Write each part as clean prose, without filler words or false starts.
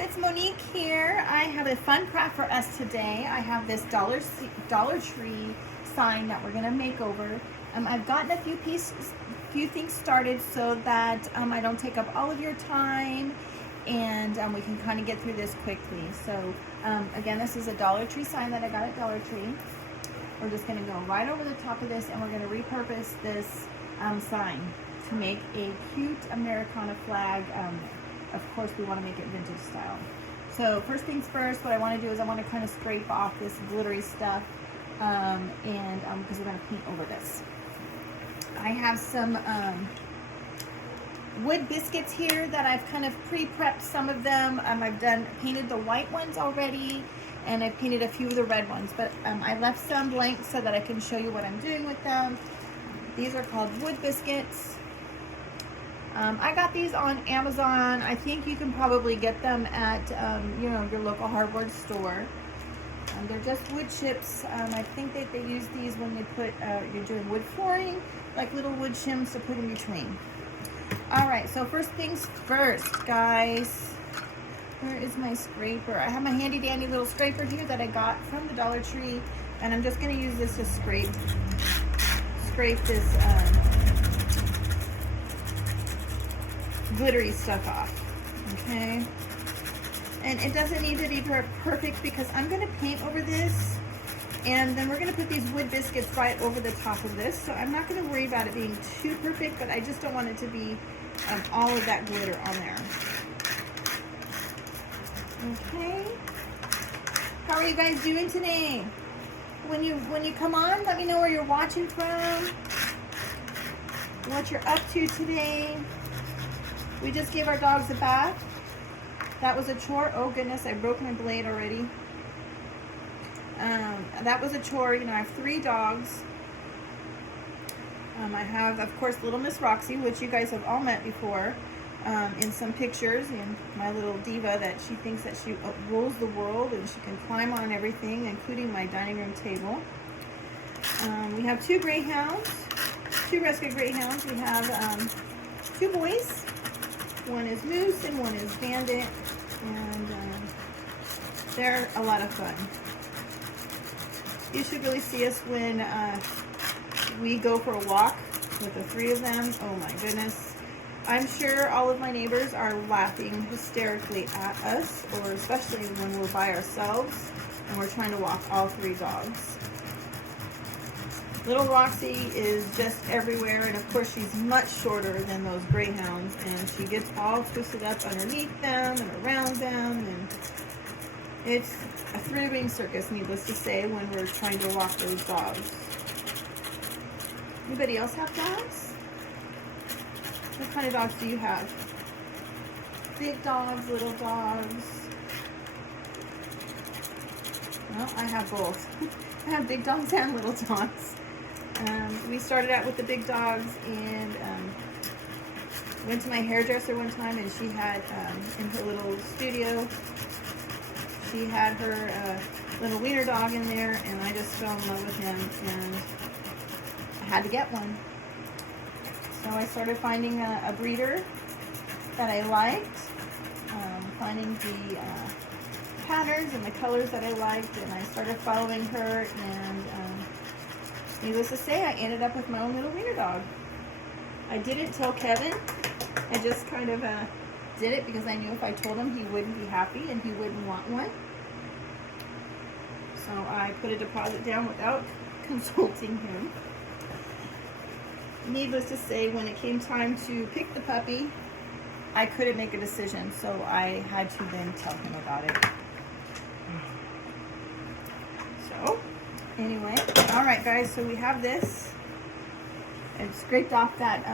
it's Monique here. I have a fun craft for us today. I have this Dollar Tree sign that we're gonna make over. I've gotten a few things started so that I don't take up all of your time, and we can kind of get through this quickly. So again, this is a Dollar Tree sign that I got at Dollar Tree. We're just gonna go right over the top of this, and we're gonna repurpose this sign to make a cute Americana flag. Of course, we want to make it vintage style. So first things first, what I want to do is I want to kind of scrape off this glittery stuff, because we're going to paint over this. I have some wood biscuits here that I've kind of pre-prepped some of them. I've painted the white ones already, and I've painted a few of the red ones, but I left some blank so that I can show you what I'm doing with them. These are called wood biscuits. I got these on Amazon. I think you can probably get them at your local hardware store. They're just wood chips. I think that they use these when they put you're doing wood flooring, like little wood shims to put in between. All right, so first things first, guys. Where is my scraper? I have my handy dandy little scraper here that I got from the Dollar Tree, and I'm just going to use this to scrape this glittery stuff off. Okay, and it doesn't need to be perfect because I'm going to paint over this, and then we're going to put these wood biscuits right over the top of this, so I'm not going to worry about it being too perfect, but I just don't want it to be all of that glitter on there. Okay, how are you guys doing today? When you come on, let me know where you're watching from, what you're up to today. We just gave our dogs a bath. That was a chore. Oh goodness, I broke my blade already. That was a chore. You know, I have 3 dogs. I have, of course, little Miss Roxy, which you guys have all met before in some pictures, and my little diva that she thinks that she rules the world and she can climb on everything, including my dining room table. We have 2 greyhounds, 2 rescue greyhounds. We have 2 boys. One is Moose and one is Bandit, and they're a lot of fun. You should really see us when we go for a walk with the 3 of them. Oh my goodness. I'm sure all of my neighbors are laughing hysterically at us, or especially when we're by ourselves and we're trying to walk all 3 dogs. Little Roxy is just everywhere, and of course she's much shorter than those greyhounds, and she gets all twisted up underneath them and around them, and it's a 3-ring circus, needless to say, when we're trying to walk those dogs. Anybody else have dogs? What kind of dogs do you have? Big dogs, little dogs? Well, I have both. I have big dogs and little dogs. We started out with the big dogs, and went to my hairdresser one time, and she had in her little studio, she had her little wiener dog in there, and I just fell in love with him, and I had to get one. So I started finding a breeder that I liked, finding the patterns and the colors that I liked, and I started following her, and needless to say, I ended up with my own little wiener dog. I didn't tell Kevin. I just kind of did it because I knew if I told him, he wouldn't be happy and he wouldn't want one. So I put a deposit down without consulting him. Needless to say, when it came time to pick the puppy, I couldn't make a decision, so I had to then tell him about it. So anyway, all right guys, so we have this. I scraped off that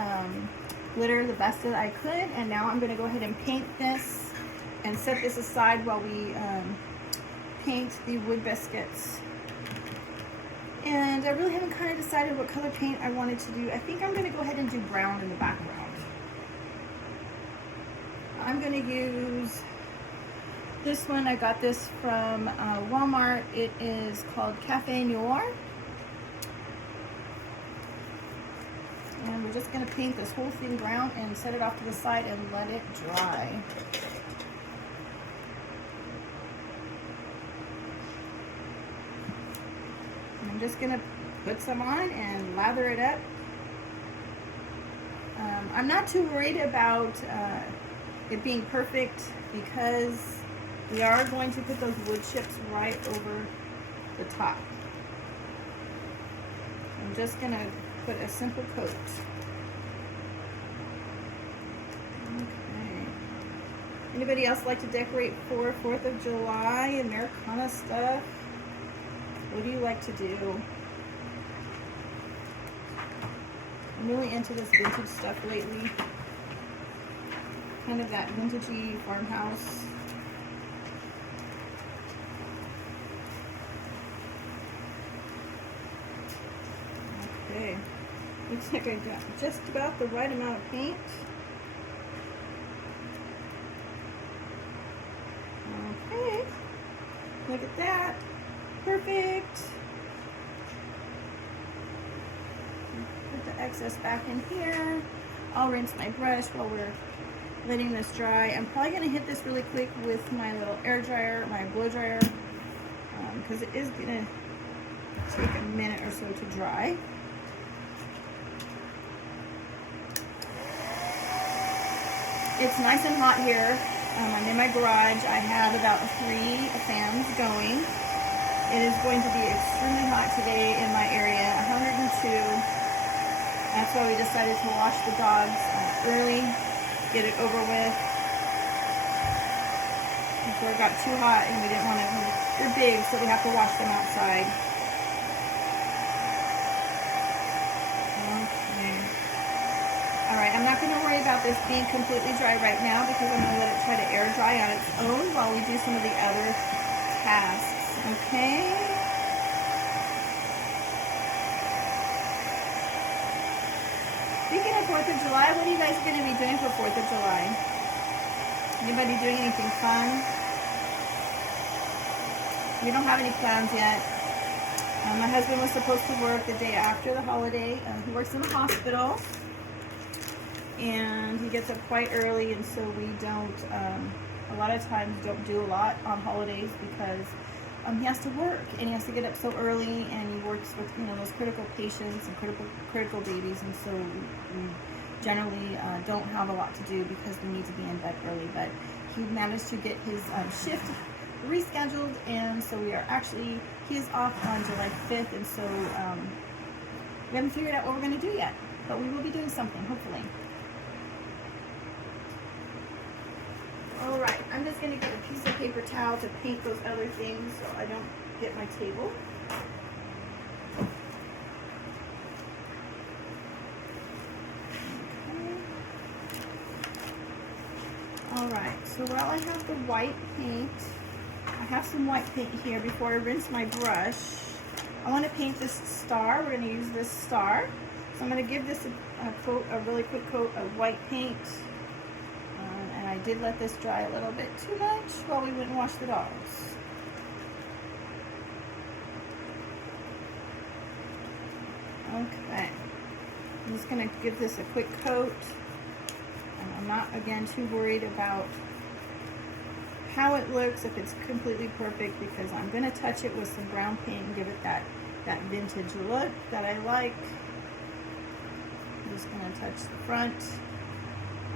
glitter the best that I could, and now I'm going to go ahead and paint this and set this aside while we paint the wood biscuits. And I really haven't kind of decided what color paint I wanted to do. I think I'm going to go ahead and do brown in the background. I'm going to use this one. I got this from Walmart. It is called Cafe Noir. And we're just going to paint this whole thing brown and set it off to the side and let it dry. I'm just gonna put some on and lather it up. I'm not too worried about it being perfect because we are going to put those wood chips right over the top. I'm just gonna put a simple coat. Okay. Anybody else like to decorate for 4th of July, Americana stuff? What do you like to do? I'm really into this vintage stuff lately. Kind of that vintagey farmhouse. Okay. Looks like I got just about the right amount of paint. Okay. Look at that. Perfect. Put the excess back in here. I'll rinse my brush while we're letting this dry. I'm probably going to hit this really quick with my little air dryer, my blow dryer, because it is going to take a minute or so to dry. It's nice and hot here. I'm in my garage. I have about 3 fans going. It is going to be extremely hot today in my area, 102. That's why we decided to wash the dogs early, get it over with. Before it got too hot and we didn't want to, they're big, so we have to wash them outside. Okay. Alright, I'm not going to worry about this being completely dry right now because I'm going to let it try to air dry on its own while we do some of the other tasks. Okay? Speaking of 4th of July, what are you guys going to be doing for 4th of July? Anybody doing anything fun? We don't have any plans yet. My husband was supposed to work the day after the holiday. He works in the hospital. And he gets up quite early, and so we don't, a lot of times don't do a lot on holidays because he has to work and he has to get up so early, and he works with, you know, those critical patients and critical babies, and so we generally don't have a lot to do because we need to be in bed early. But he managed to get his shift rescheduled, and so we are actually, he is off on July 5th, and so we haven't figured out what we're going to do yet, but we will be doing something, hopefully. Alright, I'm just going to get a piece of paper towel to paint those other things so I don't hit my table. Okay. Alright, so while I have the white paint, I have some white paint here before I rinse my brush. I want to paint this star. We're going to use this star. So I'm going to give this a really quick coat of white paint. I did let this dry a little bit too much while we went and washed the dogs. Okay. I'm just going to give this a quick coat. And I'm not, again, too worried about how it looks, if it's completely perfect, because I'm going to touch it with some brown paint and give it that vintage look that I like. I'm just going to touch the front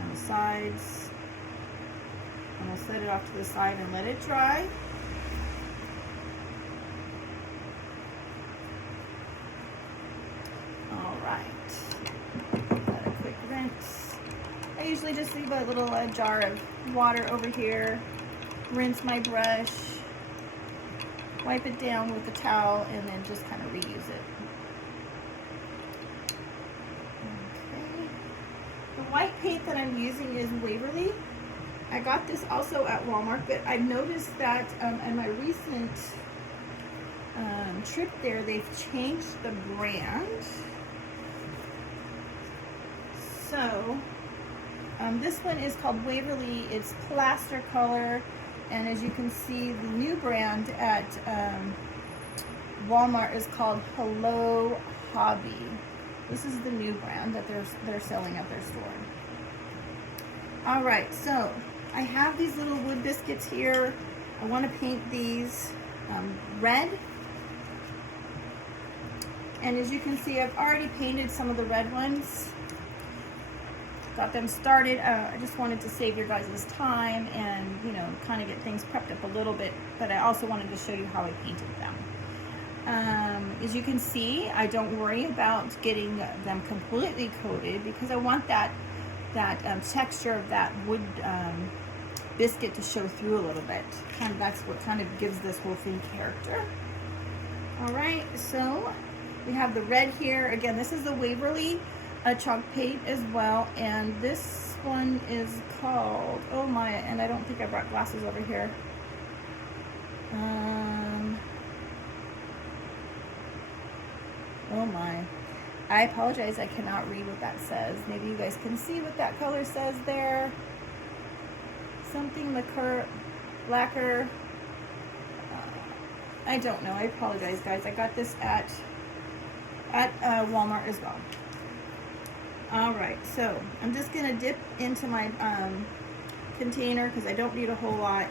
and the sides. I'm going to set it off to the side and let it dry. Alright. Got a quick rinse. I usually just leave a little jar of water over here. Rinse my brush. Wipe it down with a towel and then just kind of reuse it. Okay. The white paint that I'm using is Waverly. I got this also at Walmart, but I've noticed that in my recent trip there, they've changed the brand. So, this one is called Waverly. It's plaster color, and as you can see, the new brand at Walmart is called Hello Hobby. This is the new brand that they're selling at their store. All right, so I have these little wood biscuits here. I want to paint these red. And as you can see, I've already painted some of the red ones. Got them started. I just wanted to save your guys' time and, you know, kind of get things prepped up a little bit, but I also wanted to show you how I painted them. As you can see, I don't worry about getting them completely coated because I want that texture of that wood biscuit to show through a little bit. That's what kind of gives this whole thing character. All right, so we have the red here. Again, this is the Waverly chalk paint as well, and this one is called, oh my, and I don't think I brought glasses over here. Oh my, I apologize, I cannot read what that says. Maybe you guys can see what that color says there. Something lacquer. I don't know, I apologize guys. I got this at Walmart as well. All right, so I'm just gonna dip into my container because I don't need a whole lot.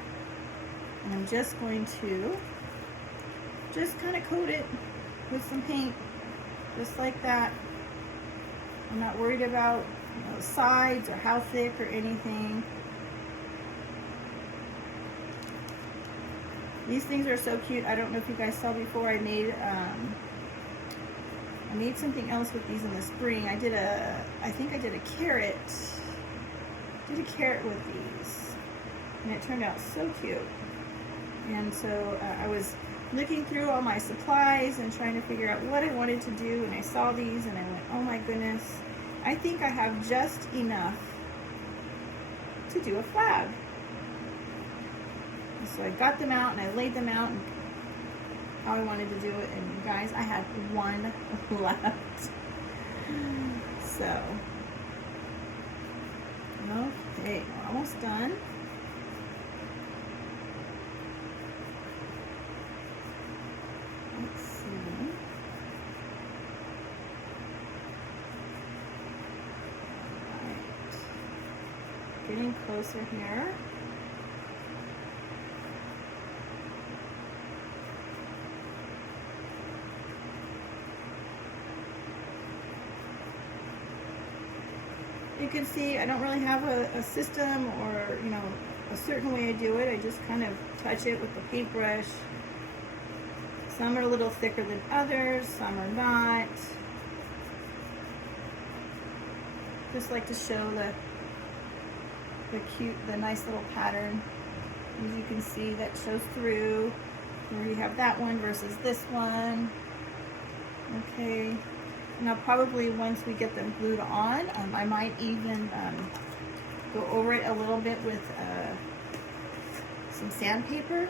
And I'm just going to just kind of coat it with some paint, just like that. I'm not worried about, you know, sides or how thick or anything. These things are so cute. I don't know if you guys saw before, I made something else with these in the spring. I think I did a carrot. Did a carrot with these, and it turned out so cute. And so I was looking through all my supplies and trying to figure out what I wanted to do, and I saw these and I went, oh my goodness, I think I have just enough to do a flag. And so I got them out and I laid them out and how I wanted to do it, and you guys, I had one left. So, okay, we're almost done. Let's see. All right. Getting closer here. You can see I don't really have a system or, you know, a certain way I do it. I just kind of touch it with the paintbrush. Some are a little thicker than others, some are not. Just like to show the nice little pattern. As you can see, that shows through. Where you have that one versus this one. Okay. Now probably once we get them glued on, I might even go over it a little bit with some sandpaper,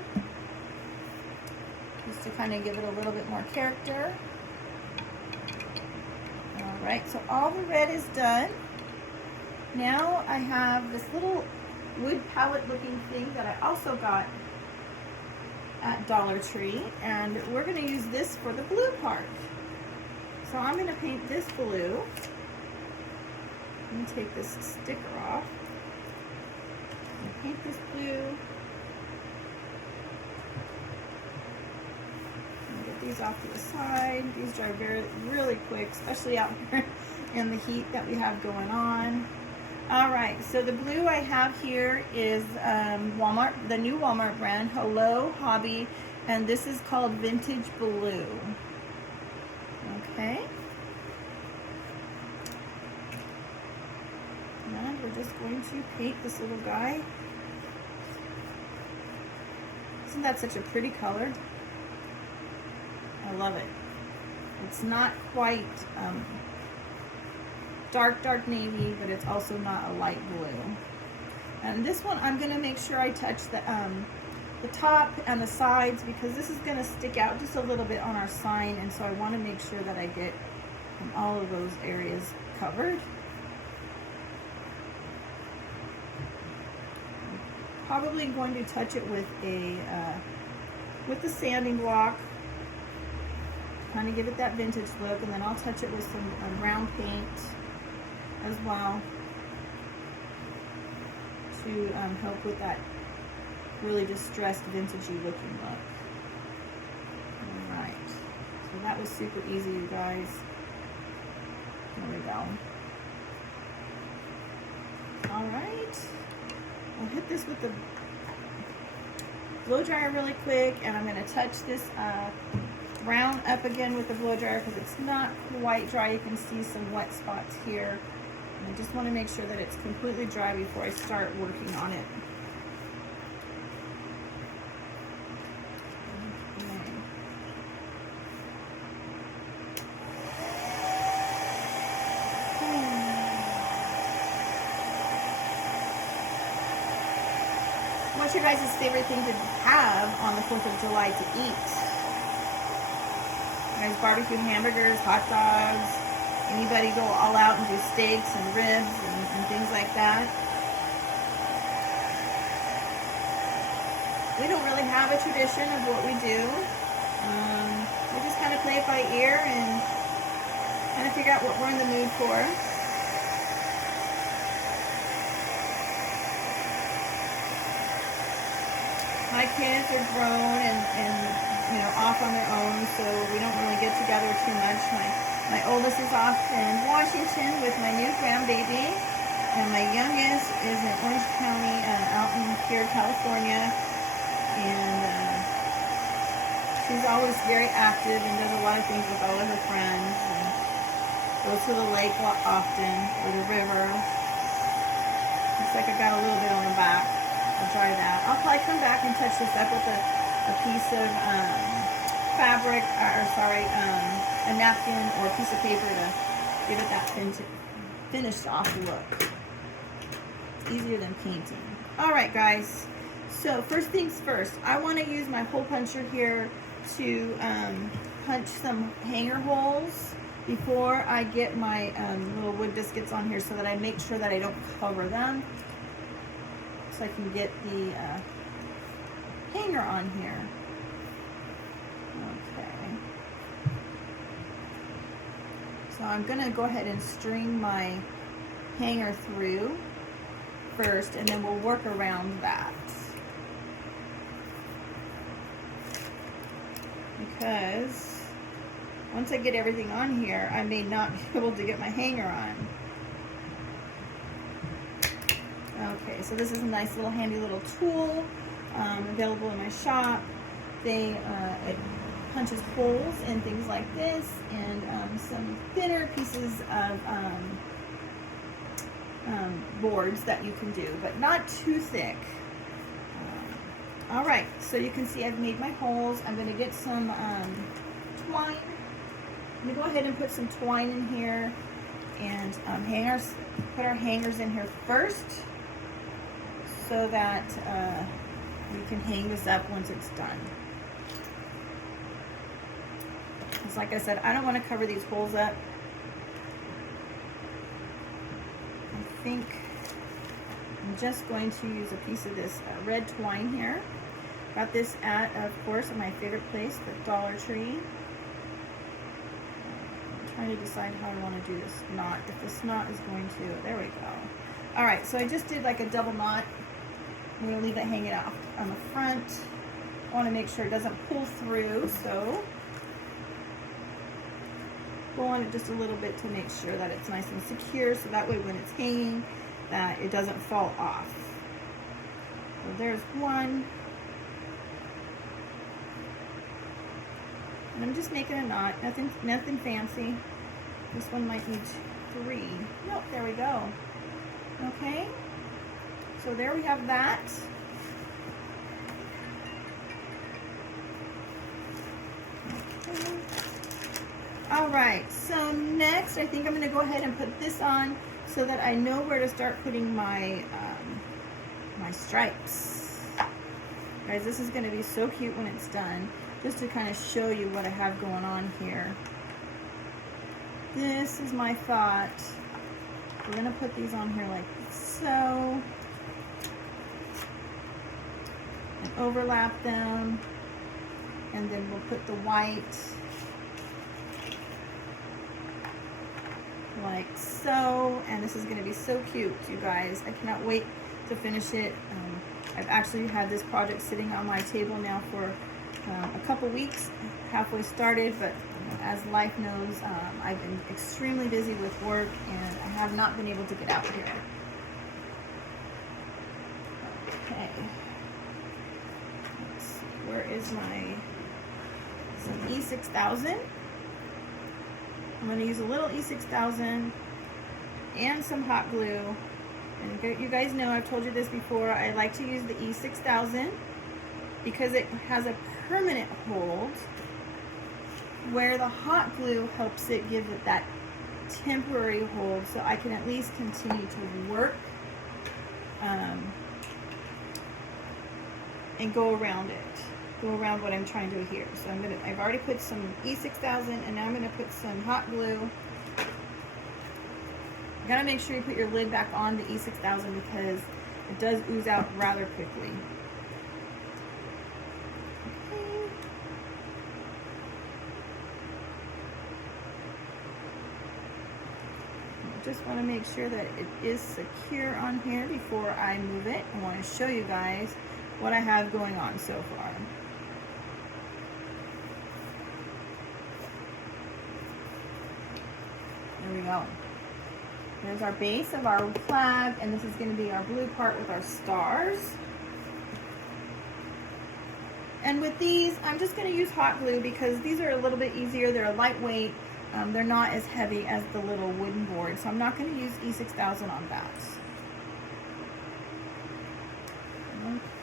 just to kind of give it a little bit more character. All right, so all the red is done. Now I have this little wood palette looking thing that I also got at Dollar Tree, and we're going to use this for the blue part. So I'm going to paint this blue. Let me take this sticker off. Paint this blue. Get these off to the side. These dry really quick, especially out here in the heat that we have going on. All right, so the blue I have here is Walmart, the new Walmart brand, Hello Hobby, and this is called Vintage Blue. Okay. And we're just going to paint this little guy. Isn't that such a pretty color? I love it. It's not quite dark navy, but it's also not a light blue. And this one, I'm going to make sure I touch the top and the sides, because this is going to stick out just a little bit on our sign, and so I want to make sure that I get all of those areas covered. I'm probably going to touch it with the sanding block, kind of give it that vintage look, and then I'll touch it with some brown paint as well to help with that really distressed vintagey looking look. Alright, so that was super easy, you guys. There we go. All right. I'll hit this with the blow dryer really quick, and I'm going to touch this round up again with the blow dryer because it's not quite dry. You can see some wet spots here. And I just want to make sure that it's completely dry before I start working on it. What's your guys' favorite thing to have on the 4th of July to eat? Guys, barbecue hamburgers, hot dogs. Anybody go all out and do steaks and ribs and things like that? We don't really have a tradition of what we do. We just kind of play it by ear and kind of figure out what we're in the mood for. My kids are grown and you know, off on their own, so we don't really get together too much. My oldest is off in Washington with my new grandbaby, and my youngest is in Orange County, out in here, California, and she's always very active and does a lot of things with all of her friends, and goes to the lake often, or the river. Looks like I got a little bit on the back. I'll dry that. I'll probably come back and touch this up with a piece of fabric, a napkin or a piece of paper to give it that finished off look. Easier than painting. All right, guys. So first things first, I want to use my hole puncher here to punch some hanger holes before I get my little wood biscuits on here, so that I make sure that I don't cover them. So I can get the hanger on here. Okay. So I'm going to go ahead and string my hanger through first, and then we'll work around that. Because once I get everything on here, I may not be able to get my hanger on. Okay, so this is a nice little handy little tool available in my shop. It punches holes in things like this, and some thinner pieces of boards that you can do, but not too thick. All right, so you can see I've made my holes. I'm going to get some twine. I'm going to go ahead and put some twine in here, and hangers. Put our hangers in here first, so that we can hang this up once it's done. Because like I said, I don't want to cover these holes up. I think I'm just going to use a piece of this red twine here. Got this at, of course, my favorite place, the Dollar Tree. I'm trying to decide how I want to do this knot. If this knot is going to, there we go. All right, so I just did like a double knot. I'm going to leave it hanging out on the front. I want to make sure it doesn't pull through, so pull on it just a little bit to make sure that it's nice and secure, so that way when it's hanging, that it doesn't fall off. So there's one. And I'm just making a knot, nothing fancy. This one might need 3. Nope, there we go. Okay. So there we have that. Okay. All right, so next I think I'm going to go ahead and put this on so that I know where to start putting my my stripes. Guys, this is going to be so cute when it's done, just to kind of show you what I have going on here. This is my thought. We're going to put these on here like so. And overlap them, and then we'll put the white like so, and this is going to be so cute, you guys. I cannot wait to finish it. I've actually had this project sitting on my table now for a couple weeks, halfway started, but as life knows, I've been extremely busy with work and I have not been able to get out here. Okay. Let's see, where is my some E6000? I'm going to use a little E6000 and some hot glue. And you guys know, I've told you this before, I like to use the E6000 because it has a permanent hold, where the hot glue helps it give it that temporary hold so I can at least continue to work and go around what I'm trying to do here. So I've already put some E6000 and now I'm gonna put some hot glue. You gotta make sure you put your lid back on the E6000 because it does ooze out rather quickly. Okay. I just want to make sure that it is secure on here before I move it. I want to show you guys what I have going on so far. There we go. There's our base of our flag, and this is going to be our blue part with our stars. And with these, I'm just going to use hot glue because these are a little bit easier. They're a lightweight. They're not as heavy as the little wooden board, so I'm not going to use E6000 on that.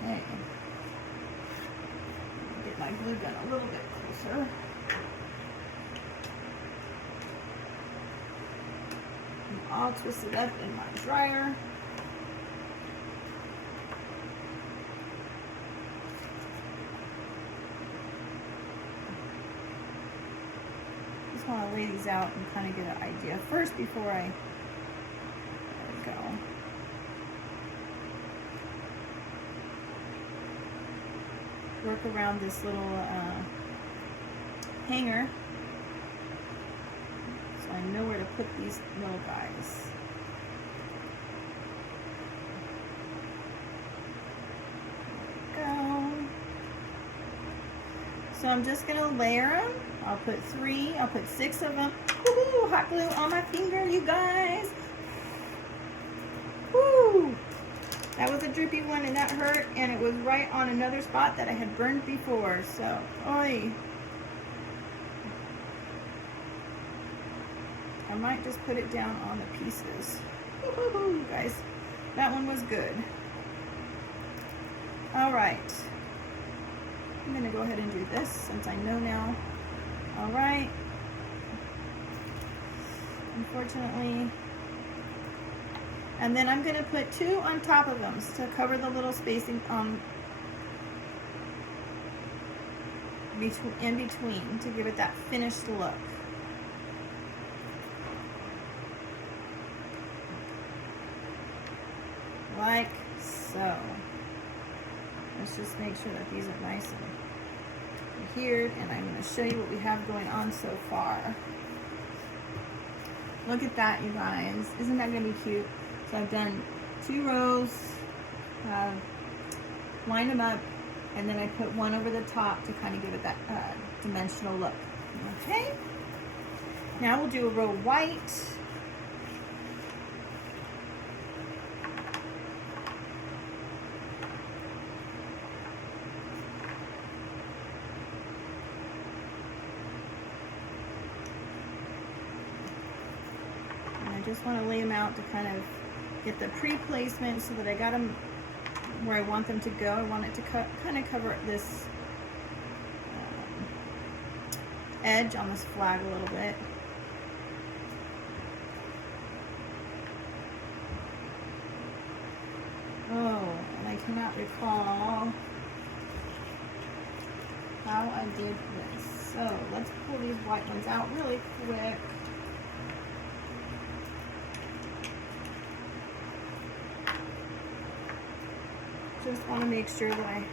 Okay. Get my glue gun a little bit closer. I'll twist it up in my dryer. Just want to lay these out and kind of get an idea first before I, there we go. Work around this little hanger. So I know where to put these little guys. There we go. So I'm just going to layer them. I'll put 3, I'll put 6 of them. Woohoo! Hot glue on my finger, you guys. Woo! That was a drippy one and that hurt, and it was right on another spot that I had burned before. So, oi. I might just put it down on the pieces. Woo-hoo-hoo, guys. That one was good. All right. I'm going to go ahead and do this since I know now. All right. Unfortunately. And then I'm going to put 2 on top of them to cover the little spacing in between to give it that finished look. Like so. Let's just make sure that these are nice and adhered, and I'm going to show you what we have going on so far. Look at that, you guys. Isn't that going to be cute? So I've done 2 rows, lined them up, and then I put one over the top to kind of give it that dimensional look. Okay. Now we'll do a row white. Just want to lay them out to kind of get the pre-placement so that I got them where I want them to go. I want it to kind of cover this edge on this flag a little bit. Oh, and I cannot recall how I did this. So let's pull these white ones out really quick. Just want to make sure that I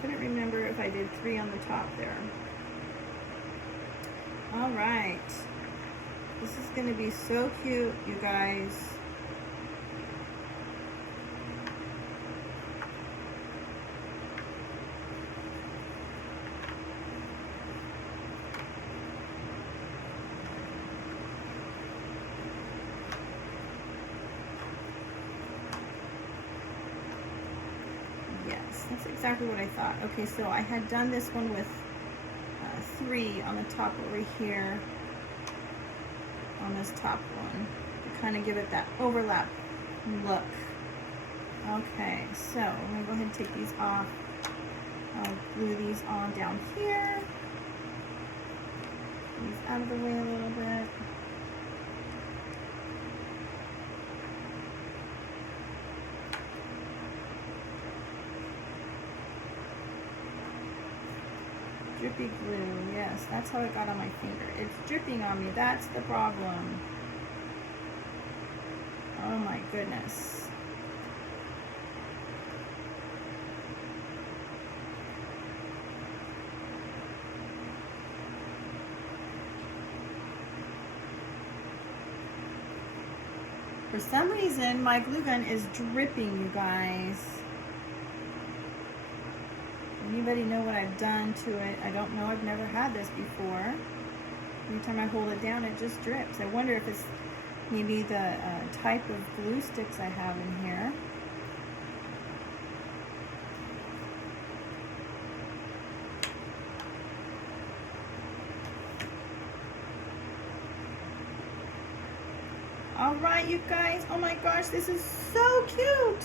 couldn't remember if I did 3 on the top there. All right, this is going to be so cute, you guys. that's exactly what I thought. Okay, so I had done this one with 3 on the top over here on this top one to kind of give it that overlap look. Okay, so I'm going to go ahead and take these off. I'll glue these on down here. These out of the way a little bit. Drippy glue, yes, that's how it got on my finger. It's dripping on me, that's the problem. Oh my goodness. For some reason, my glue gun is dripping, you guys. Anybody know what I've done to it? I don't know. I've never had this before. Anytime I hold it down, it just drips. I wonder if it's maybe the type of glue sticks I have in here. All right, you guys. Oh my gosh, this is so cute.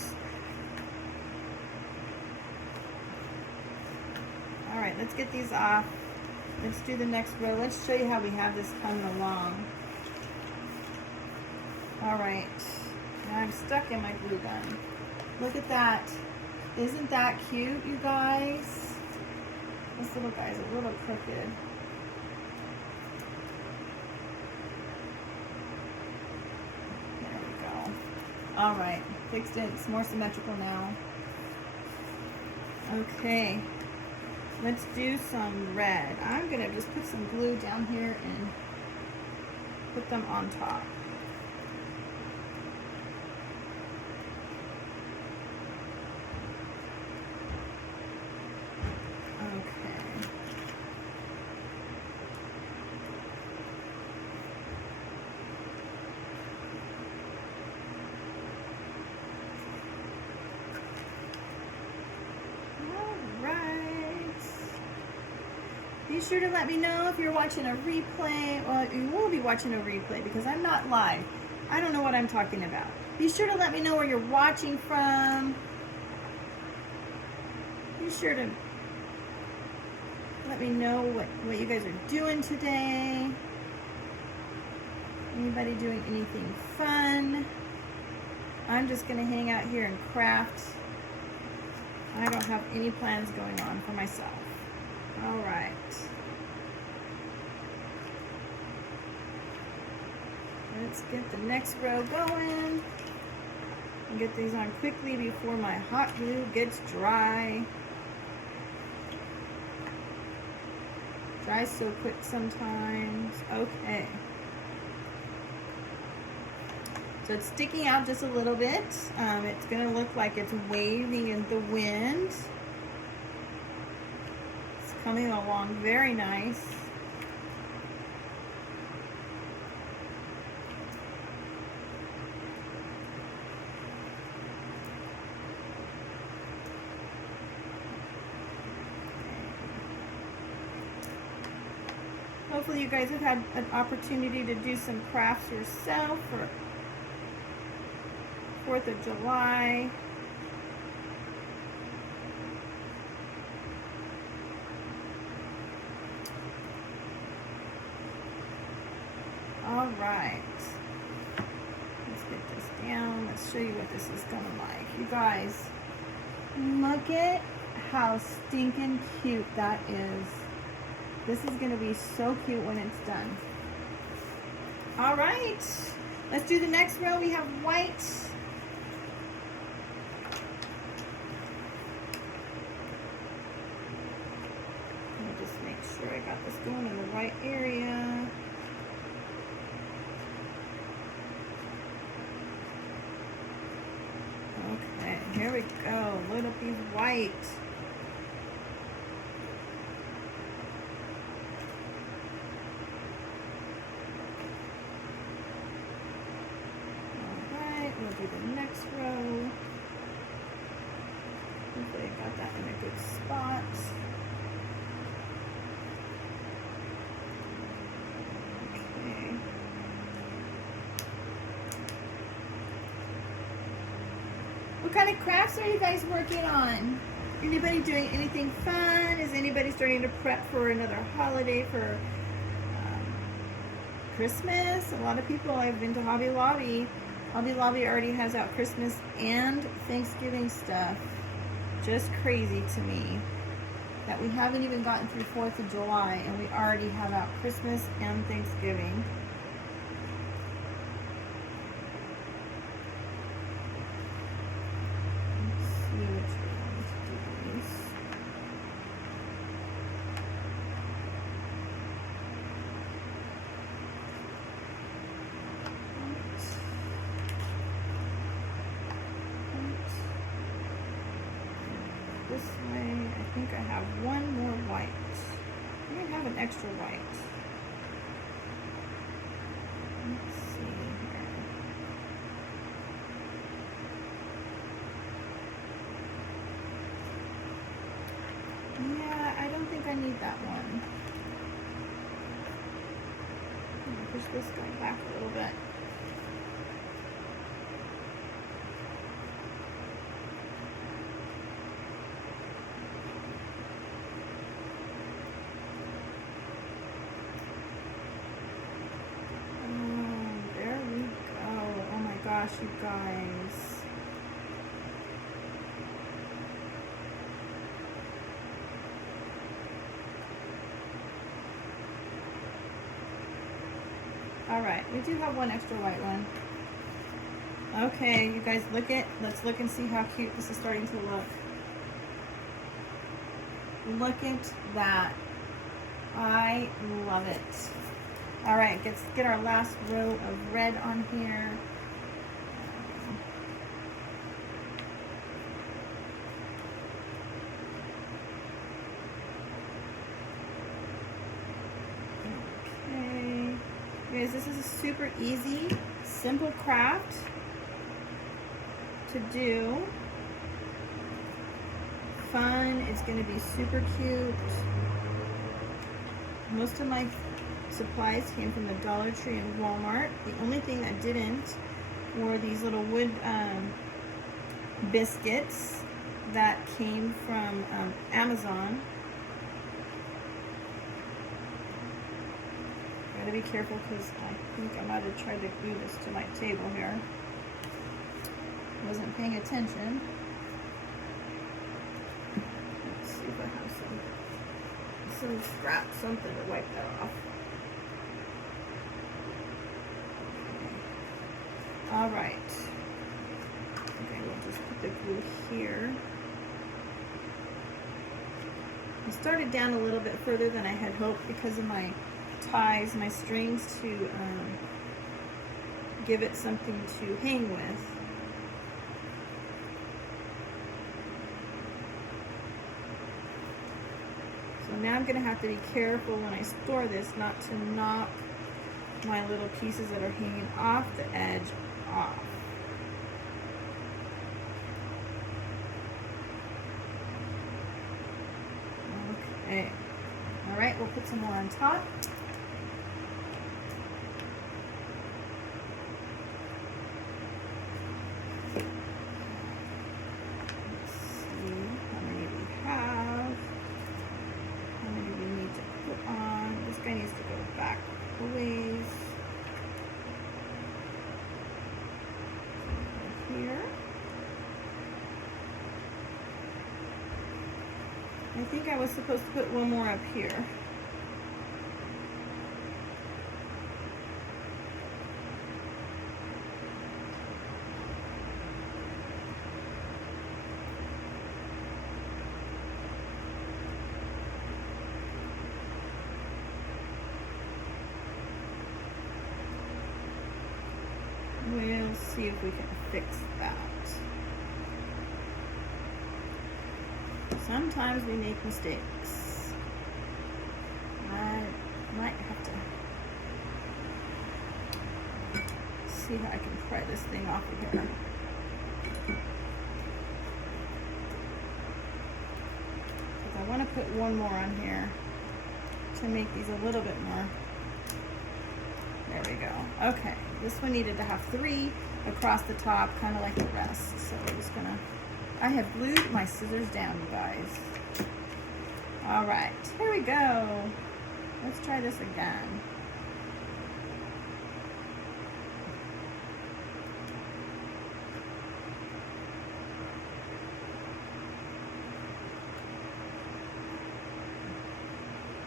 All right, let's get these off. Let's do the next row. Let's show you how we have this coming along. All right, now I'm stuck in my glue gun. Look at that. Isn't that cute, you guys? This little guy's a little crooked. All right, fixed it. It's more symmetrical now. Okay, let's do some red. I'm gonna just put some glue down here and put them on top. Be sure to let me know if you're watching a replay. Well, you will be watching a replay because I'm not live. I don't know what I'm talking about. Be sure to let me know where you're watching from. Be sure to let me know what you guys are doing today. Anybody doing anything fun? I'm just going to hang out here and craft. I don't have any plans going on for myself. All right. Let's get the next row going and get these on quickly before my hot glue gets dry. Dries so quick sometimes. Okay. So it's sticking out just a little bit. It's going to look like it's waving in the wind. It's coming along very nice. Hopefully you guys have had an opportunity to do some crafts yourself for 4th of July. All right. Let's get this down. Let's show you what this is gonna like. You guys, look at how stinking cute that is. This is going to be so cute when it's done. All right, let's do the next row. We have white. Let me just make sure I got this going in the right area. Okay, here we go. Load up these white. We'll do the next row. Hopefully I got that good spot. Okay. What kind of crafts are you guys working on? Anybody doing anything fun? Is anybody starting to prep for another holiday for Christmas? A lot of people, I've been to Hobby Lobby. Hobby Lobby already has out Christmas and Thanksgiving stuff. Just crazy to me that we haven't even gotten through 4th of July and we already have out Christmas and Thanksgiving. Let's see which one to do these. This way, I think I have one more white. I might have an extra white. Let's see here. Yeah, I don't think I need that one. I'm gonna push this guy back a little bit. Gosh, you guys. All right, we do have one extra white one. Okay, you guys let's look and see how cute this is starting to look. Look at that. I love it. All right, let's get our last row of red on here. This is a super easy, simple craft to do. Fun. It's going to be super cute. Most of my supplies came from the Dollar Tree and Walmart. The only thing that didn't were these little wood biscuits that came from Amazon. Gotta be careful because I think I might have tried to glue this to my table here. Wasn't paying attention. Let's see if I have some scrap, something to wipe that off. All right. Okay, we'll just put the glue here. I started down a little bit further than I had hoped because of my ties, my strings, to give it something to hang with. So now I'm going to have to be careful when I store this not to knock my little pieces that are hanging off the edge off. Okay. All right, we'll put some more on top. I think I was supposed to put one more up here. We'll see if we can fix that. Sometimes we make mistakes. I might have to see how I can pry this thing off of here. put one more on here to make these a little bit more. There we go. Okay, this one needed to have 3 across the top, kind of like the rest. So we're just gonna, I have glued my scissors down, you guys. All right, here we go. Let's try this again.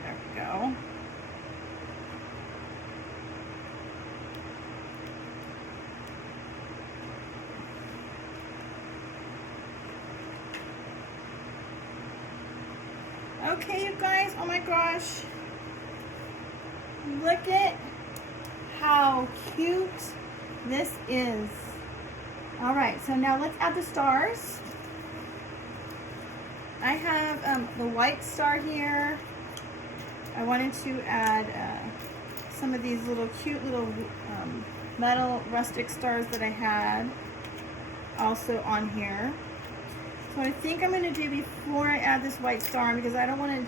There we go. Okay, you guys, oh my gosh. Look at how cute this is. All right, so now let's add the stars. I have the white star here. I wanted to add some of these little cute little metal rustic stars that I had also on here. So I think I'm going to do before I add this white star, because I don't want to,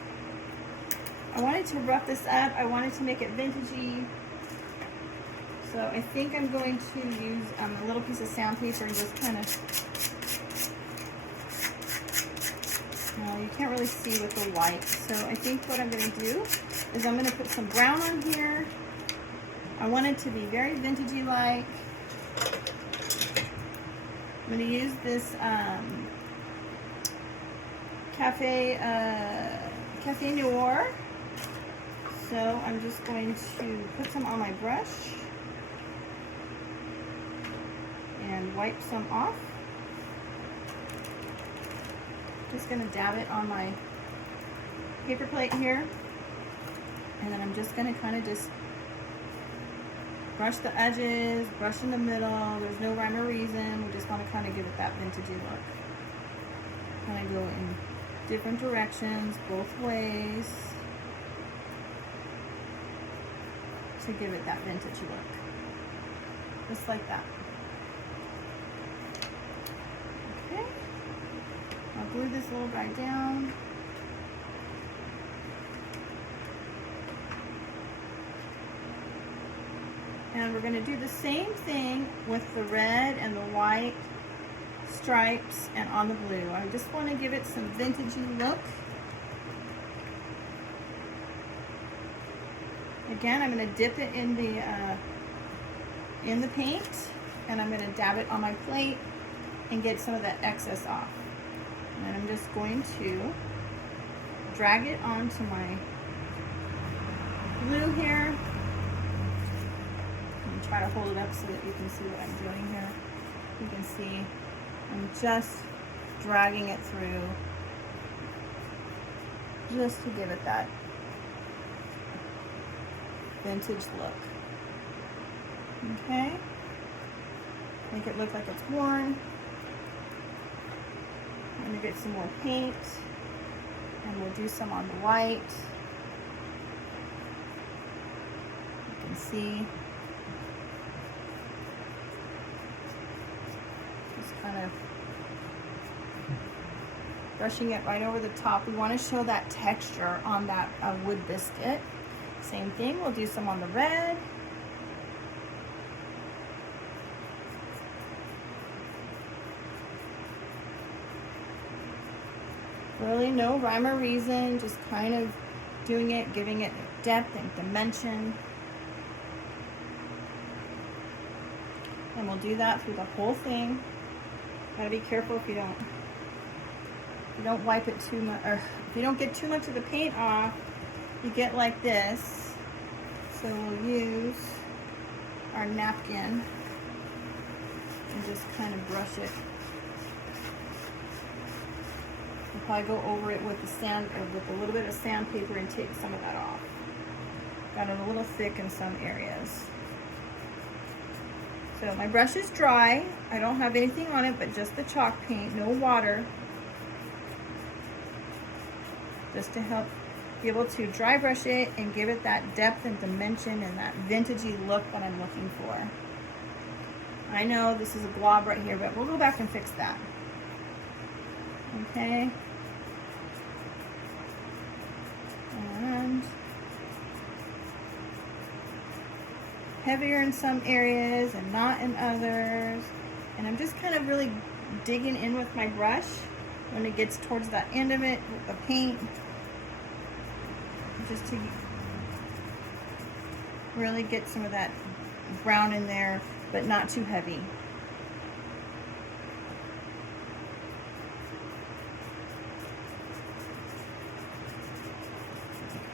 I wanted to rough this up. I wanted to make it vintagey. So I think I'm going to use a little piece of sandpaper and just kind of, well, you can't really see with the white. So I think what I'm going to do is I'm going to put some brown on here. I want it to be very vintagey like. I'm going to use this Cafe Noir. So I'm just going to put some on my brush and wipe some off. Just going to dab it on my paper plate here, and then I'm just going to kind of just brush the edges, brush in the middle. There's no rhyme or reason. We just want to kind of give it that vintagey look. Kind of go in different directions, both ways, to give it that vintage look. Just like that. Okay. I'll glue this little guy down. And we're going to do the same thing with the red and the white stripes and on the blue. I just want to give it some vintagey look. Again, I'm going to dip it in the paint, and I'm going to dab it on my plate and get some of that excess off. And then I'm just going to drag it onto my glue here. And try to hold it up so that you can see what I'm doing here. You can see I'm just dragging it through just to give it that vintage look. Okay? Make it look like it's worn. I'm going to get some more paint, and we'll do some on the white. You can see. Just kind of brushing it right over the top. We want to show that texture on that wood biscuit. Same thing, we'll do some on the red. Really no rhyme or reason, just kind of doing it, giving it depth and dimension. And we'll do that through the whole thing. Gotta be careful if you don't wipe it too much, or if you don't get too much of the paint off, you get like this. So we'll use our napkin and just kind of brush it. We'll probably go over it with the sand, or with a little bit of sandpaper, and take some of that off. Got it a little thick in some areas. So my brush is dry. I don't have anything on it but just the chalk paint, no water. Just to help be able to dry brush it and give it that depth and dimension and that vintagey look that I'm looking for. I know this is a blob right here, but we'll go back and fix that. Okay. around. Heavier in some areas and not in others. And I'm just kind of really digging in with my brush when it gets towards the end of it with the paint, just to really get some of that brown in there, but not too heavy.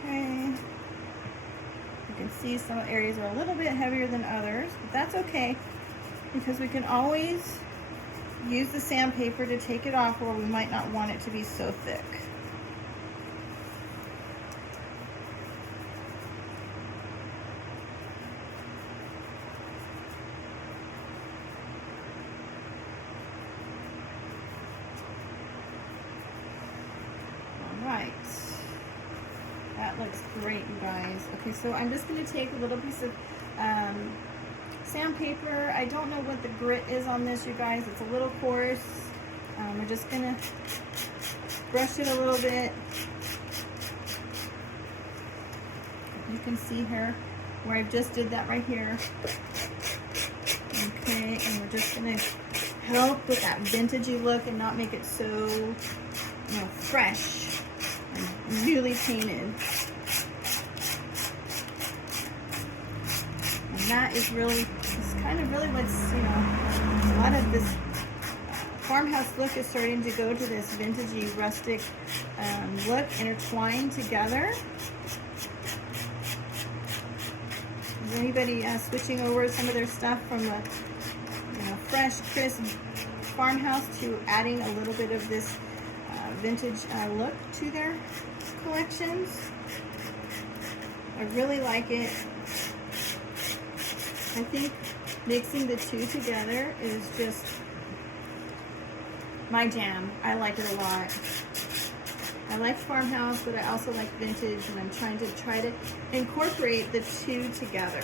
Okay, you can see some areas are a little bit heavier than others, but that's okay, because we can always use the sandpaper to take it off where we might not want it to be so thick. All right, that looks great, you guys. Okay, so I'm just going to take a little piece of sandpaper. I don't know what the grit is on this, you guys. It's a little coarse. We're just gonna brush it a little bit. You can see here where I just did that right here. Okay, and we're just gonna help with that vintagey look and not make it so, you know, fresh and newly painted. And that is really, it's kind of really what's, you know, a lot of this farmhouse look is starting to go to this vintagey, rustic look, intertwined together. Is anybody switching over some of their stuff from the, you know, fresh, crisp farmhouse to adding a little bit of this vintage look to their collections? I really like it. I think mixing the two together is just my jam. I like it a lot. I like farmhouse, but I also like vintage, and I'm trying to incorporate the two together.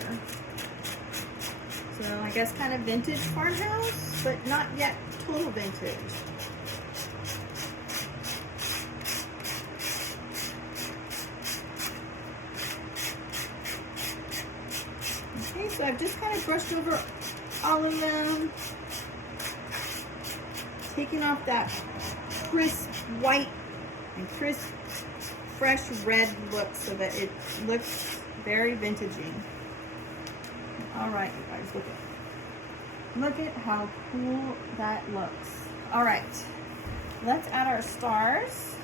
So I guess kind of vintage farmhouse, but not yet total vintage. Okay, so I've just kind of brushed over all of them, taking off that crisp white and crisp fresh red look so that it looks very vintagey. All right, you guys, look at how cool that looks. All right, let's add our stars.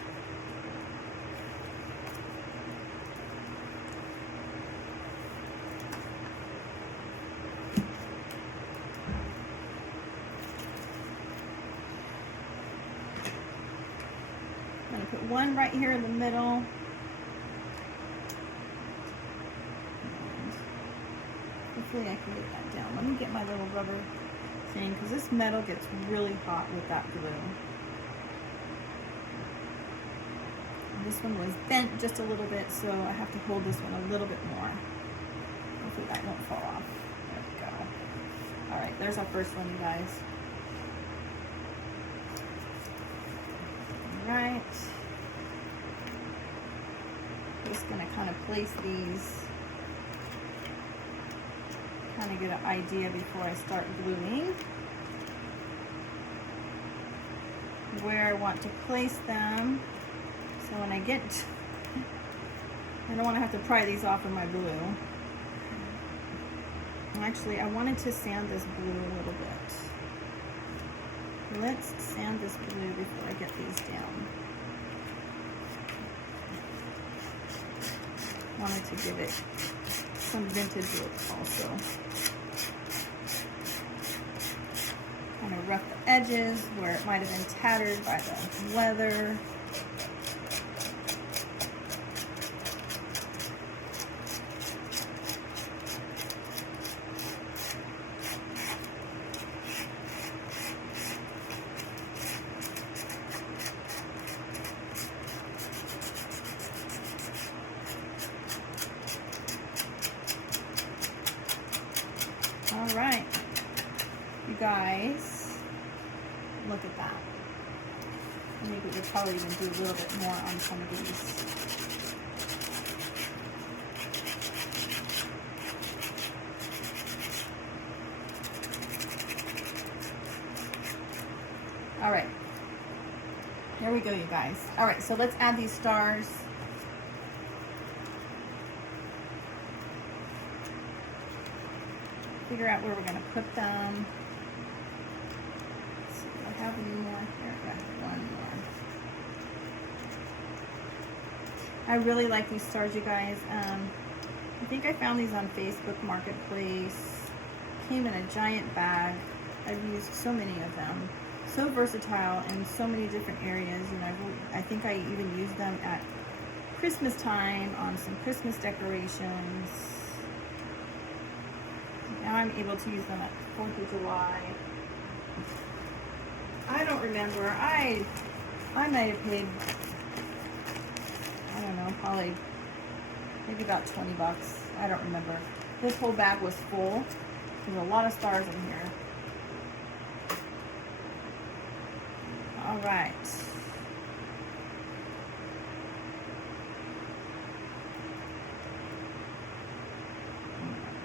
I'm going to put one right here in the middle. Hopefully I can get that down. Let me get my little rubber thing, because this metal gets really hot with that glue. And this one was bent just a little bit, so I have to hold this one a little bit more. Hopefully that won't fall off. There we go. All right, there's our first one, you guys. Right. Just gonna kind of place these, kind of get an idea before I start gluing where I want to place them. So when I get, I don't want to have to pry these off of my glue. Actually, I wanted to sand this glue a little bit. Let's sand this glue before I get these down. Wanted to give it some vintage look also. Kind of rough the edges where it might have been tattered by the weather. All right, you guys, look at that. I think we could probably even do a little bit more on some of these. All right. Here we go, you guys. All right, so let's add these stars. Figure out where we're going to put them. Let's see, do I have any more here? I got one more. I really like these stars, you guys. I think I found these on Facebook Marketplace. Came in a giant bag. I've used so many of them. So versatile in so many different areas, and I think I even used them at Christmas time on some Christmas decorations. Now I'm able to use them at 4th of July. I don't remember. I might have paid, I don't know, probably maybe about 20 bucks. I don't remember. This whole bag was full. There's a lot of stars in here. All right.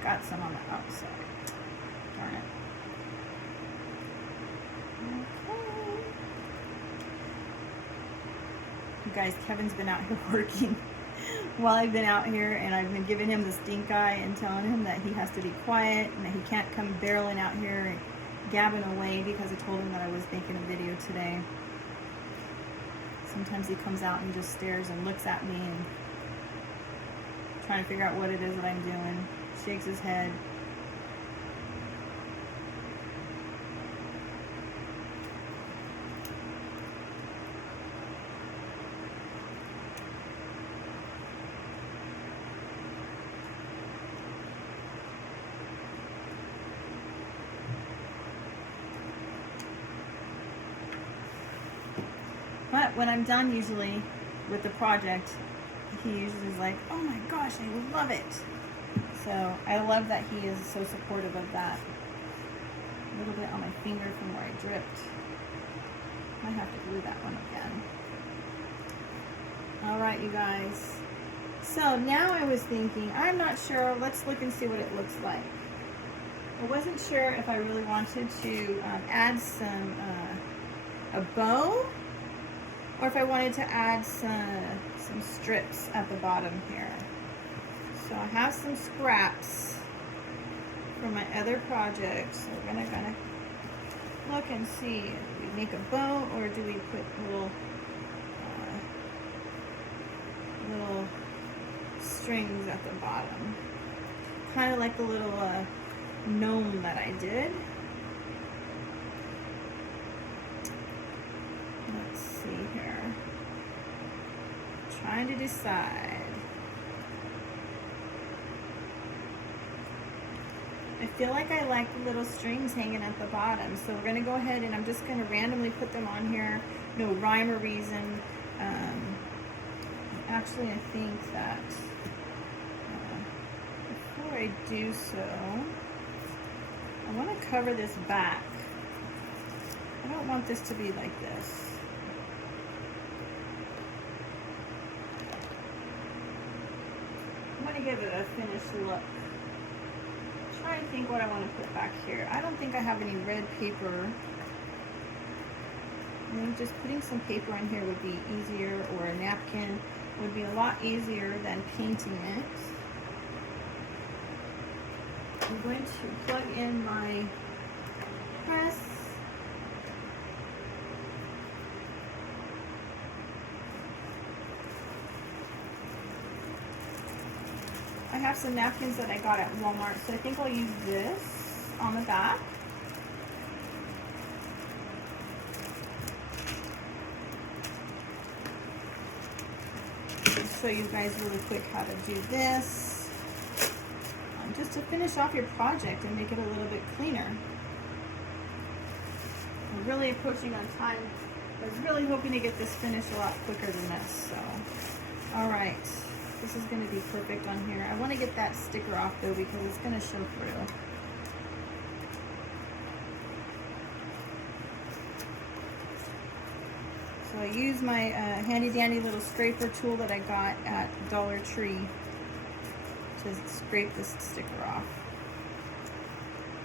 Got some on the outside. Darn it. Okay. You guys, Kevin's been out here working while I've been out here, and I've been giving him the stink eye and telling him that he has to be quiet and that he can't come barreling out here and gabbing away because I told him that I was making a video today. Sometimes he comes out and just stares and looks at me and trying to figure out what it is that I'm doing. Shakes his head. But when I'm done usually with the project, he usually is like, oh my gosh, I love it. So I love that he is so supportive of that. A little bit on my finger from where I dripped. Might have to glue that one again. All right, you guys. So now I was thinking, I'm not sure. Let's look and see what it looks like. I wasn't sure if I really wanted to add some a bow, or if I wanted to add some strips at the bottom here. So I have some scraps from my other projects. So we're gonna look and see. Do we make a bow, or do we put little strings at the bottom? Kind of like the little gnome that I did. Let's see here. Trying to decide. I feel like I like the little strings hanging at the bottom, so we're gonna go ahead and I'm just gonna randomly put them on here. No rhyme or reason. Actually, I think that before I do so, I want to cover this back. I don't want this to be like this. I want to give it a finished look. Try and think what I want to put back here. I don't think I have any red paper. I think just putting some paper in here would be easier, or a napkin would be a lot easier than painting it. I'm going to plug in my press. I have some napkins that I got at Walmart, so I think I'll use this on the back. Show you guys really quick how to do this, just to finish off your project and make it a little bit cleaner. I'm really approaching on time. I was really hoping to get this finished a lot quicker than this. So, all right, this is going to be perfect on here. I want to get that sticker off though, because it's going to show through. So I use my handy dandy little scraper tool that I got at Dollar Tree to scrape this sticker off.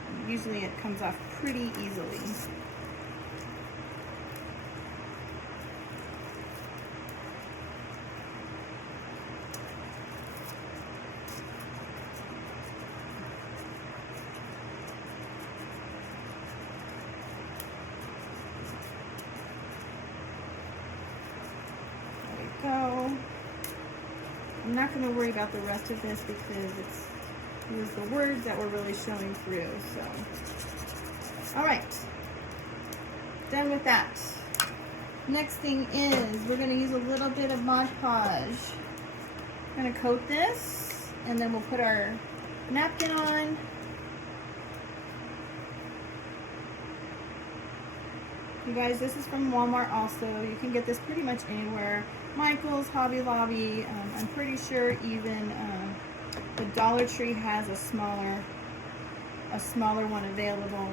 And usually it comes off pretty easily. I'm not going to worry about the rest of this because it was the words that were really showing through. So, all right, done with that. Next thing is we're going to use a little bit of Mod Podge. I'm going to coat this, and then we'll put our napkin on. You guys, this is from Walmart also. You can get this pretty much anywhere. Michael's, Hobby Lobby. I'm pretty sure even the Dollar Tree has a smaller one available.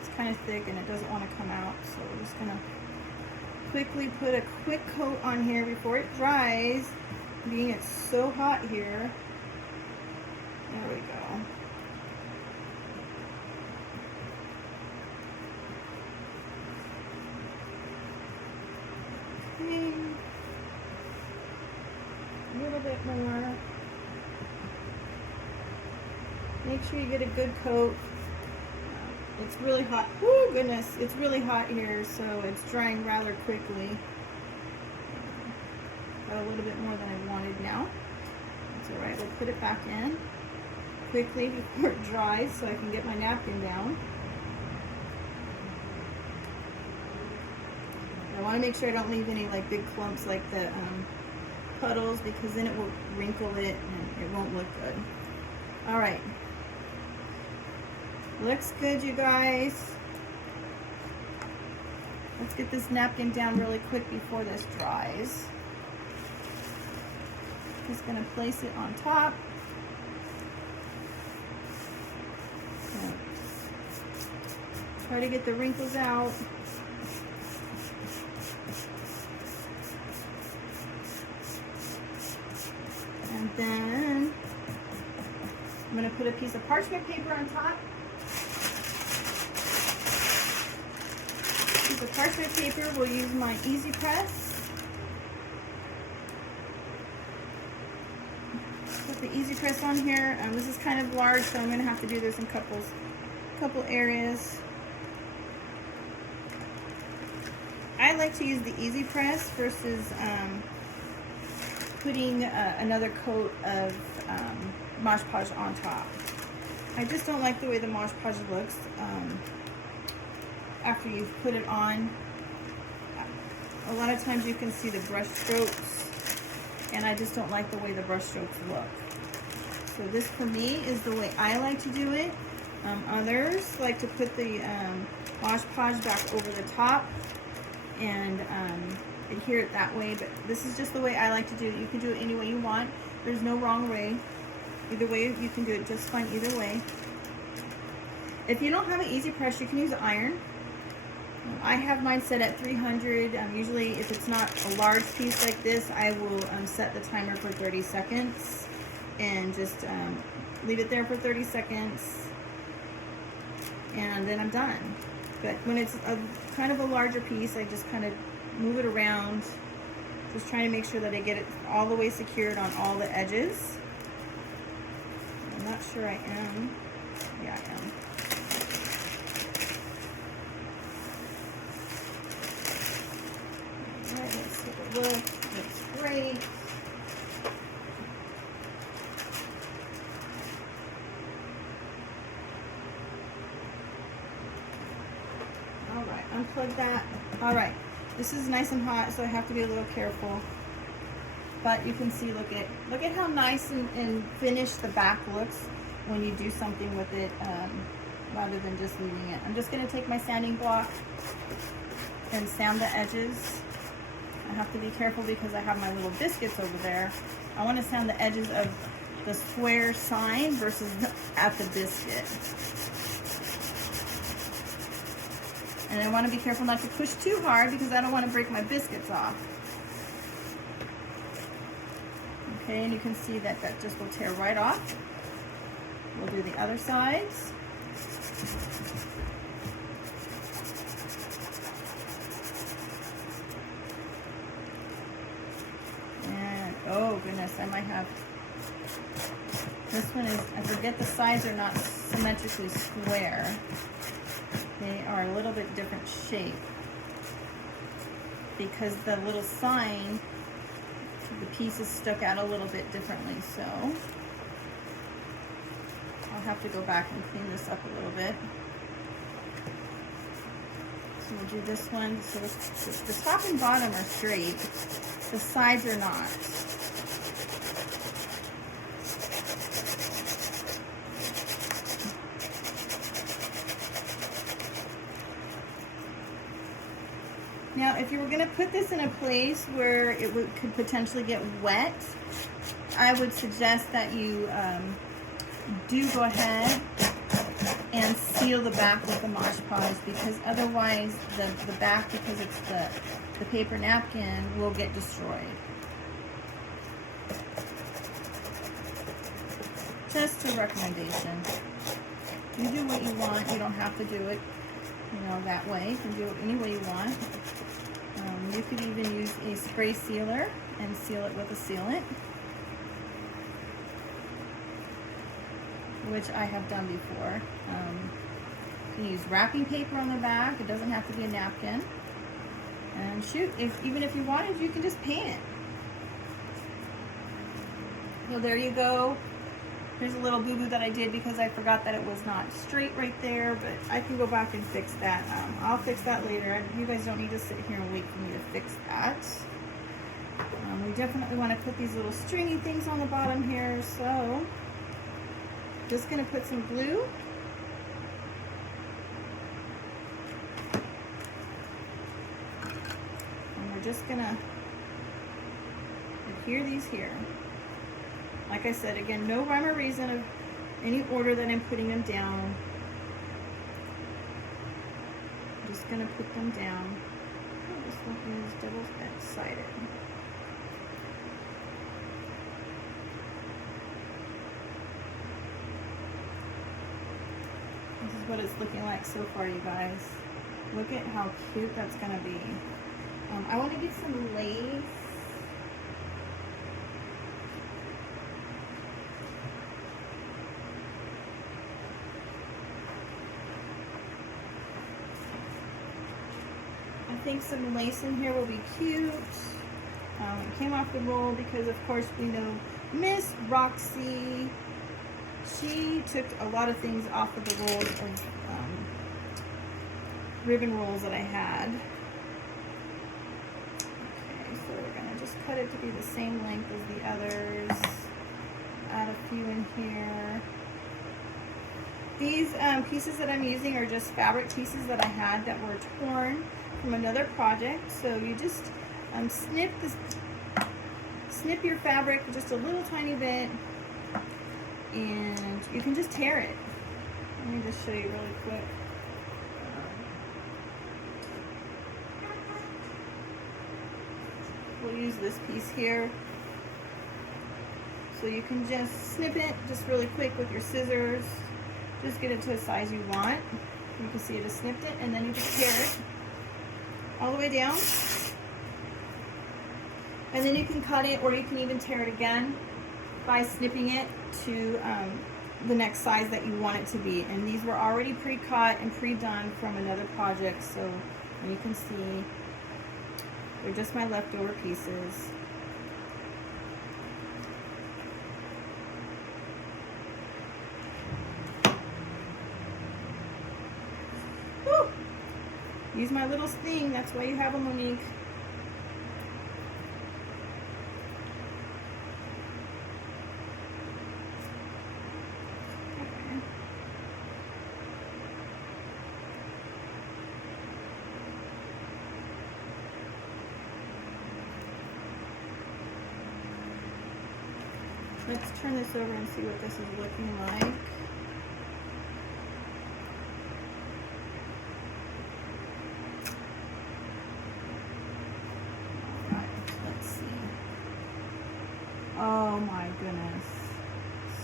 It's kind of thick and it doesn't want to come out, so we're just gonna quickly put a quick coat on here before it dries. Being it's so hot here. There we go. A little bit more. Make sure you get a good coat. It's really hot. Oh goodness, it's really hot here, so it's drying rather quickly. Got a little bit more than I wanted now. That's all right. We'll put it back in quickly before it dries, so I can get my napkin down. I want to make sure I don't leave any like big clumps like the puddles, because then it will wrinkle it and it won't look good. All right, looks good, you guys. Let's get this napkin down really quick before this dries. Just gonna place it on top. Try to get the wrinkles out. And then I'm going to put a piece of parchment paper on top. Piece of parchment paper, we'll use my Easy Press. Put the Easy Press on here. This is kind of large, so I'm going to have to do this in couple areas. I like to use the Easy Press versus putting another coat of Mod Podge on top. I just don't like the way the Mod Podge looks after you've put it on. A lot of times you can see the brush strokes, and I just don't like the way the brush strokes look. So this for me is the way I like to do it. Others like to put the Mod Podge back over the top and adhere it that way, but this is just the way I like to do it. You can do it any way you want. There's no wrong way. Either way, you can do it just fine either way. If you don't have an Easy Press, you can use iron. I have mine set at 300. Usually, if it's not a large piece like this, I will set the timer for 30 seconds and just leave it there for 30 seconds, and then I'm done. But when it's a kind of a larger piece, I just kind of move it around, just trying to make sure that I get it all the way secured on all the edges. I'm not sure I am. Yeah, I am. All right, let's take a look. Looks great. All right, unplug that. All right. This is nice and hot, so I have to be a little careful. But you can see, look at how nice and finished the back looks when you do something with it, rather than just leaving it. I'm just going to take my sanding block and sand the edges. I have to be careful because I have my little biscuits over there. I want to sand the edges of the square sign versus at the biscuit. And I want to be careful not to push too hard because I don't want to break my biscuits off. Okay, and you can see that that just will tear right off. We'll do the other sides. And, oh goodness, I might have, this one is, I forget the sides are not symmetrically square. They are a little bit different shape because the little sign the pieces stuck out a little bit differently, so I'll have to go back and clean this up a little bit. So we'll do this one. So the top and bottom are straight, the sides are not. Now, if you were going to put this in a place where it could potentially get wet, I would suggest that you do go ahead and seal the back with the Mod Podge, because otherwise the back, because it's the paper napkin, will get destroyed. Just a recommendation. You do what you want. You don't have to do it, that way. You can do it any way you want. You could even use a spray sealer and seal it with a sealant, which I have done before. You can use wrapping paper on the back. It doesn't have to be a napkin. And shoot, even if you wanted, you can just paint it. So there you go. Here's a little boo-boo that I did because I forgot that it was not straight right there, but I can go back and fix that. I'll fix that later. You guys don't need to sit here and wait for me to fix that. We definitely want to put these little stringy things on the bottom here, so just going to put some glue. And we're just going to adhere these here. Like I said, again, no rhyme or reason of any order that I'm putting them down. I'm just going to put them down. This one is double-sided. This is what it's looking like so far, you guys. Look at how cute that's going to be. I want to get some lace. I think some lace in here will be cute. It came off the roll because, of course, we know Miss Roxy, she took a lot of things off of the rolls of ribbon rolls that I had. Okay, so we're going to just cut it to be the same length as the others. Add a few in here. These pieces that I'm using are just fabric pieces that I had that were torn from another project. So you just snip your fabric just a little tiny bit, and you can just tear it. Let me just show you really quick. We'll use this piece here. So you can just snip it just really quick with your scissors. Just get it to the size you want. You can see I just snipped it, and then you just tear it all the way down. And then you can cut it, or you can even tear it again by snipping it to the next size that you want it to be. And these were already pre-cut and pre-done from another project, so you can see they're just my leftover pieces. Woo! Use my little thing, that's why you have a Monique. Let's turn this over and see what this is looking like. Alright, let's see. Oh my goodness.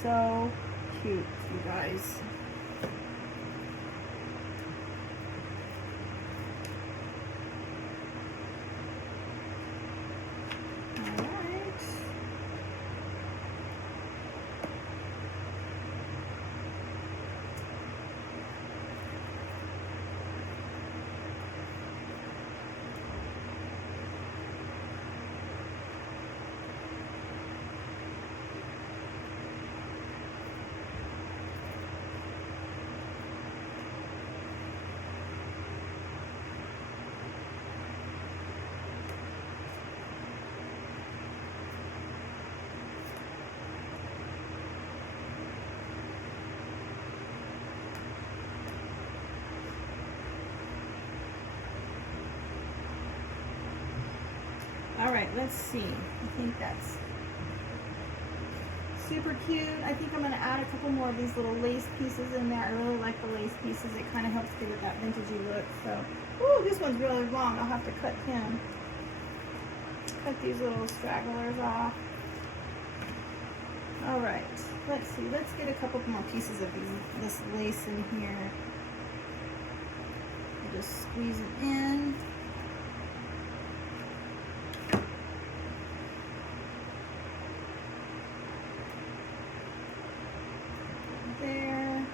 So cute, you guys. let's see. I think that's super cute. I think I'm going to add a couple more of these little lace pieces in there. I really like the lace pieces. It kind of helps give it that vintagey look. So, ooh, this one's really long. I'll have to cut him. Cut these little stragglers off. All right, let's see. Let's get a couple more pieces of this lace in here. I'll just squeeze it in. There.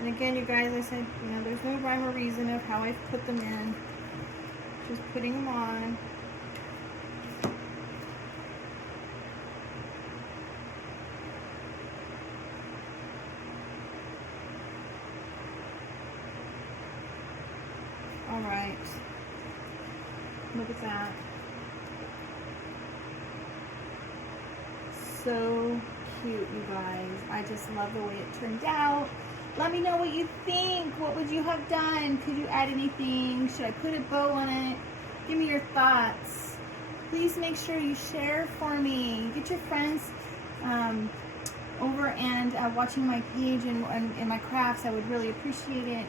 And again, you guys, I said, you know, there's no rhyme or reason of how I've put them in. Just putting them on. All right. Look at that. So cute, you guys. I just love the way it turned out. Let me know what you think. What would you have done? Could you add anything? Should I put a bow on it? Give me your thoughts. Please make sure you share for me. Get your friends over and watching my page and my crafts. I would really appreciate it.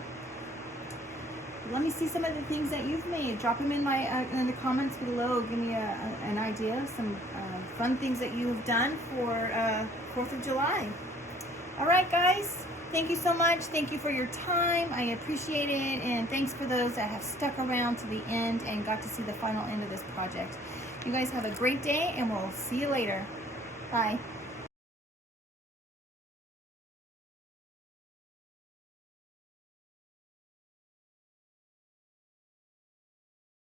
Let me see some of the things that you've made. Drop them in the comments below. Give me an idea of some fun things that you've done for 4th of July. All right, guys. Thank you so much. Thank you for your time. I appreciate it. And thanks for those that have stuck around to the end and got to see the final end of this project. You guys have a great day, and we'll see you later. Bye.